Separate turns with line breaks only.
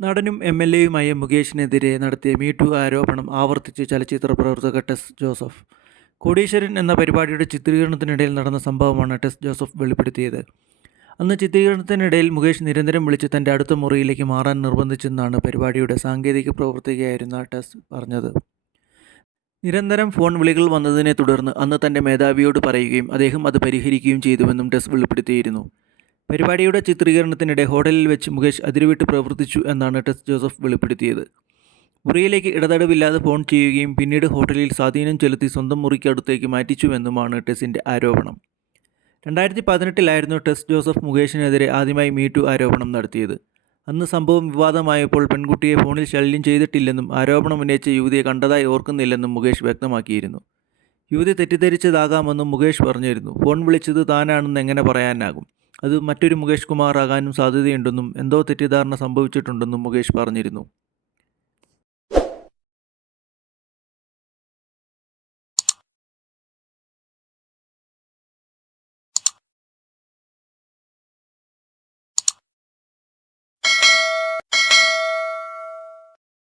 നടനും M L എയുമായ മുകേഷിനെതിരെ നടത്തിയ me too ആരോപണം ആവർത്തിച്ച് ചലച്ചിത്ര പ്രവർത്തക ടെസ് ജോസഫ്. കോടീശ്വരൻ എന്ന പരിപാടിയുടെ ചിത്രീകരണത്തിനിടയിൽ നടന്ന സംഭവമാണ് ടെസ് ജോസഫ് വെളിപ്പെടുത്തിയത്. അന്ന് ചിത്രീകരണത്തിനിടയിൽ മുകേഷ് നിരന്തരം വിളിച്ച് തന്റെ അടുത്ത മുറിയിലേക്ക് മാറാൻ നിർബന്ധിച്ചെന്നാണ് പരിപാടിയുടെ സാങ്കേതിക പ്രവർത്തകയായിരുന്ന ടെസ് പറഞ്ഞത്. നിരന്തരം ഫോൺ വിളികൾ വന്നതിനെ തുടർന്ന് അന്ന് തന്റെ മേധാവിയോട് പറയുകയും അദ്ദേഹം അത് പരിഹരിക്കുകയും ചെയ്തുവെന്നും ടെസ് വെളിപ്പെടുത്തിയിരുന്നു. പരിപാടിയുടെ ചിത്രീകരണത്തിനിടെ ഹോട്ടലിൽ വെച്ച് മുകേഷ് അതിരുവിട്ട് പ്രവർത്തിച്ചു എന്നാണ് ടെസ് ജോസഫ് വെളിപ്പെടുത്തിയത്. മുറിയിലേക്ക് ഇടതടവില്ലാതെ ഫോൺ ചെയ്യുകയും പിന്നീട് ഹോട്ടലിൽ സ്വാധീനം ചെലുത്തി സ്വന്തം മുറിക്ക് അടുത്തേക്ക് മാറ്റിച്ചുവെന്നുമാണ് ടെസിന്റെ ആരോപണം. രണ്ടായിരത്തി പതിനെട്ടിലായിരുന്നു ടെസ് ജോസഫ് മുകേഷിനെതിരെ ആദ്യമായി മീറ്റു ആരോപണം നടത്തിയത്. അന്ന് സംഭവം വിവാദമായപ്പോൾ പെൺകുട്ടിയെ ഫോണിൽ ശല്യം ചെയ്തിട്ടില്ലെന്നും ആരോപണം ഉന്നയിച്ച യുവതിയെ കണ്ടതായി ഓർക്കുന്നില്ലെന്നും മുകേഷ് വ്യക്തമാക്കിയിരുന്നു. യുവതി തെറ്റിദ്ധരിച്ചതാകാമെന്നും മുകേഷ് പറഞ്ഞിരുന്നു. ഫോൺ വിളിച്ചത് താനാണെന്ന് എങ്ങനെ പറയാനാകും? അത് മറ്റൊരു മുകേഷ് കുമാർ ആകാനും സാധ്യതയുണ്ടെന്നും എന്തോ തെറ്റിദ്ധാരണ സംഭവിച്ചിട്ടുണ്ടെന്നും മുകേഷ് പറഞ്ഞിരുന്നു.